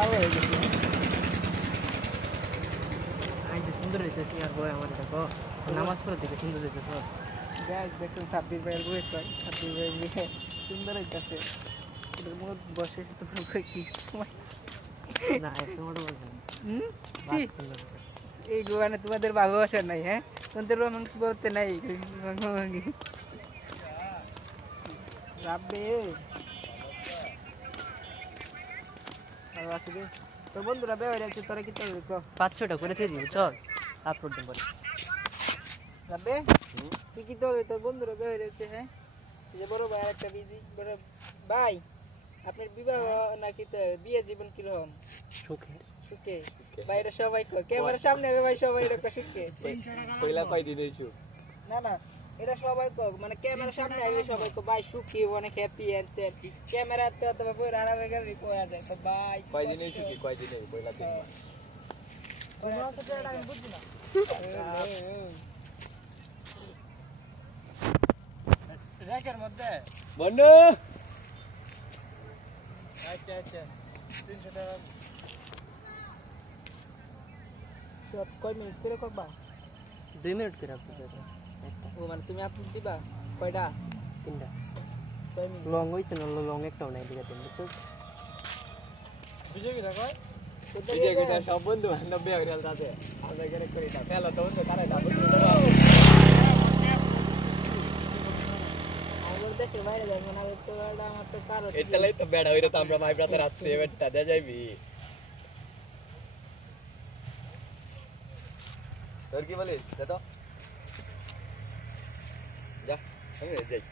পাগল হয়ে গেছে। আজ সুন্দর হয়েছে আর বয় আমার দেখো নামাজ পড়ে দেখে সুন্দর হয়েছে তো গ্যাস দেখছেন সাব্বির ভাইয়ের বউয়ের কয় সাব্বির ভাইয়ের বিয়ে সুন্দর হইতাছে। এটার মধ্যে বসে তো কি সময় না একটু মোটো বলছেন ছি এই গোয়ানে তোমাদের ভালোবাসা নাই, হ্যাঁ তোমাদের রোমান্স বলতে নাই ভাঙাভাঙি রাব্বে ভালো আছে রে তোর বন্ধুরা বের হয়ে যাচ্ছে তোরা কি তোর 5-6টা করে দিয়ে দিবি চল আপলোড দিন পরে রাব্বে তুই কি তোর তোর বন্ধুরা বের হয়ে যাচ্ছে, হ্যাঁ যে বড় ভাই একটা বিজি বড় ভাই আপনার বিবাহ নাকি তো বিয়ে জীবন কিরকম সুখে সুখে বাইরে সবাই ক্যামেরার সামনে হবে ভাই সবাই এরকম সুখে পয়লা কয়দিন হইছো না না এটা সবাই মানে ক্যামেরার সামনে আসবে সবাই ভাই সুখী অনেক হ্যাপি এন্ড ক্যামেরাতে অথবা বই রাড়া হয়ে গেলে কোয়া যায় তো ভাই কয়দিন হইছো কি কয়দিন হই পয়লা দিন আমি বুঝছি না রেকের মধ্যে বন্ধু আচ্ছা আচ্ছা 300 টাকা সব কয় মিনিট করে করবা 2 মিনিট করে আপলোড দেব একটা ও মানে তুমি আপলোড দিবা কয়টা 3টা কয় মিনিট লং হইছে না লং একটাও নাই দিকে তিন বুঝছো বুঝে গেলা কয় বিজয় কইতা সব বন্ধু বান্ধব বিয়ে করে আলতাছে আমরা এখানে করি না ফেলো তো বন্ধু তারাই না বন্ধু আমার দেশের বাইরে যাই মানে তো আমার তো কারো এটালাই তো বেড়া হইরে তো আমরা ভাই ব্রাদার আসছে এবারটা দে যাইবি তোর কি বলিস দে তো যা আমি যাই